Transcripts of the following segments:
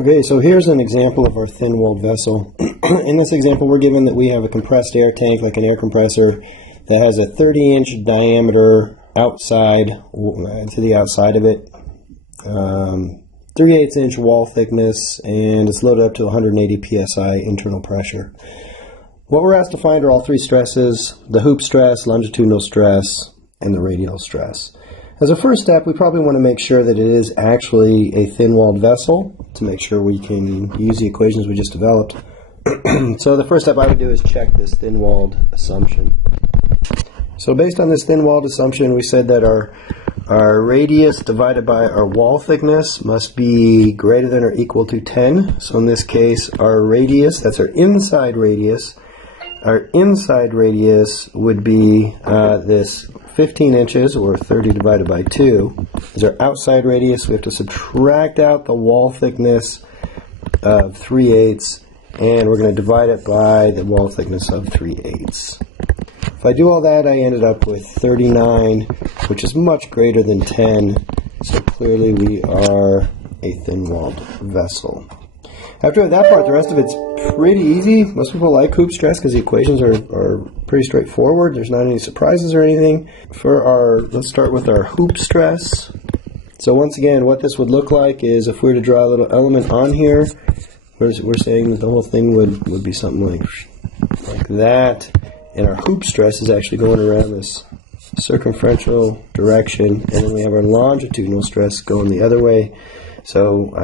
Okay, so here's an example of our thin-walled vessel. In this example, we're given that we have a compressed air tank, like an air compressor, that has a 30-inch diameter outside, to the outside of it, 3/8-inch wall thickness, and it's loaded up to 180 psi internal pressure. What we're asked to find are all three stresses: the hoop stress, longitudinal stress, and the radial stress. As a first step, we probably want to make sure that it is actually a thin-walled vessel to make sure we can use the equations we just developed. So the first step I would do is check this thin-walled assumption. So based on this thin-walled assumption, we said that our radius divided by our wall thickness must be greater than or equal to 10. So in this case, our radius, that's our inside radius, would be this 15 inches, or 30 divided by 2, is our outside radius. We have to subtract out the wall thickness of 3/8, and we're going to divide it by the wall thickness of 3/8. If I do all that, I ended up with 39, which is much greater than 10, so clearly we are a thin-walled vessel. After that part, the rest of it's pretty easy. Most people like hoop stress because the equations are pretty straightforward. There's not any surprises or anything. Let's start with our hoop stress. So once again, what this would look like is if we were to draw a little element on here, we're saying that the whole thing would be something like that. And our hoop stress is actually going around this circumferential direction. And then we have our longitudinal stress going the other way. So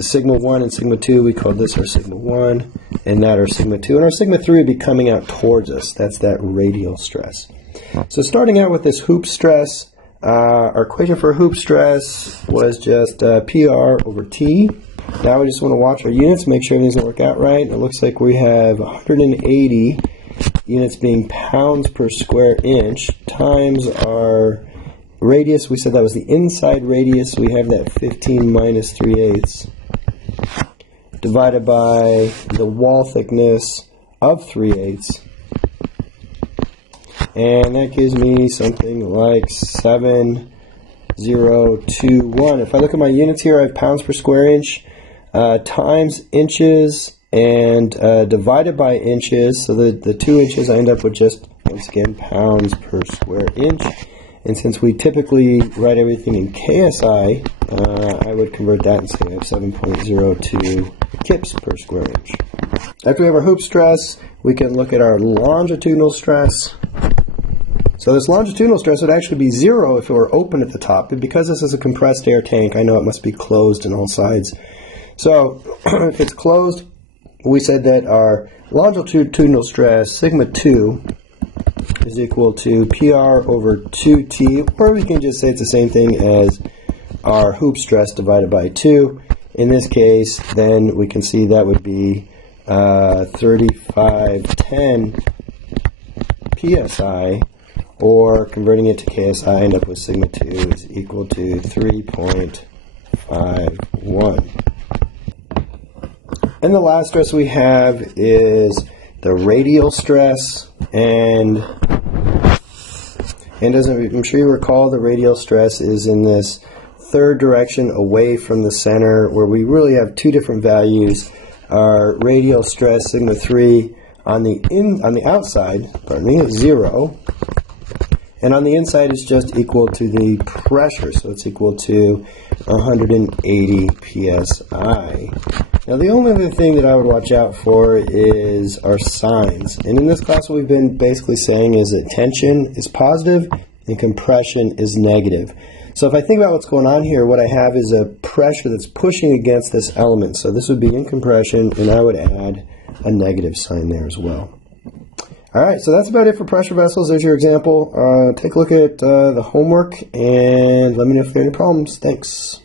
sigma 1 and sigma 2, we call this our sigma 1, and that our sigma 2. And our sigma 3 would be coming out towards us. That's that radial stress. So starting out with this hoop stress, our equation for hoop stress was just PR over T. Now we just want to watch our units, make sure everything's going to work out right. It looks like we have 180 units being pounds per square inch times our radius. We said that was the inside radius. We have that 15 minus 3/8 divided by the wall thickness of 3/8. And that gives me something like 7021. If I look at my units here, I have pounds per square inch times inches and divided by inches. So the 2 inches, I end up with just, once again, pounds per square inch. And since we typically write everything in KSI, I would convert that and say I have 7.02 kips per square inch. After we have our hoop stress, we can look at our longitudinal stress. So this longitudinal stress would actually be 0 if it were open at the top. But because this is a compressed air tank, I know it must be closed on all sides. So if it's closed, we said that our longitudinal stress, sigma 2, is equal to PR over 2T, or we can just say it's the same thing as our hoop stress divided by 2. In this case, then we can see that would be 3510 PSI, or converting it to KSI, I end up with sigma 2 is equal to 3.51. And the last stress we have is the radial stress, and as I'm sure you recall, the radial stress is in this third direction away from the center, where we really have two different values. Our radial stress, sigma 3, on the outside, is 0, and on the inside is just equal to the pressure, so it's equal to 180 psi. Now the only other thing that I would watch out for is our signs. And in this class what we've been basically saying is that tension is positive and compression is negative. So if I think about what's going on here, what I have is a pressure that's pushing against this element. So this would be in compression, and I would add a negative sign there as well. Alright, so that's about it for pressure vessels. There's your example. Take a look at the homework and let me know if there are any problems. Thanks.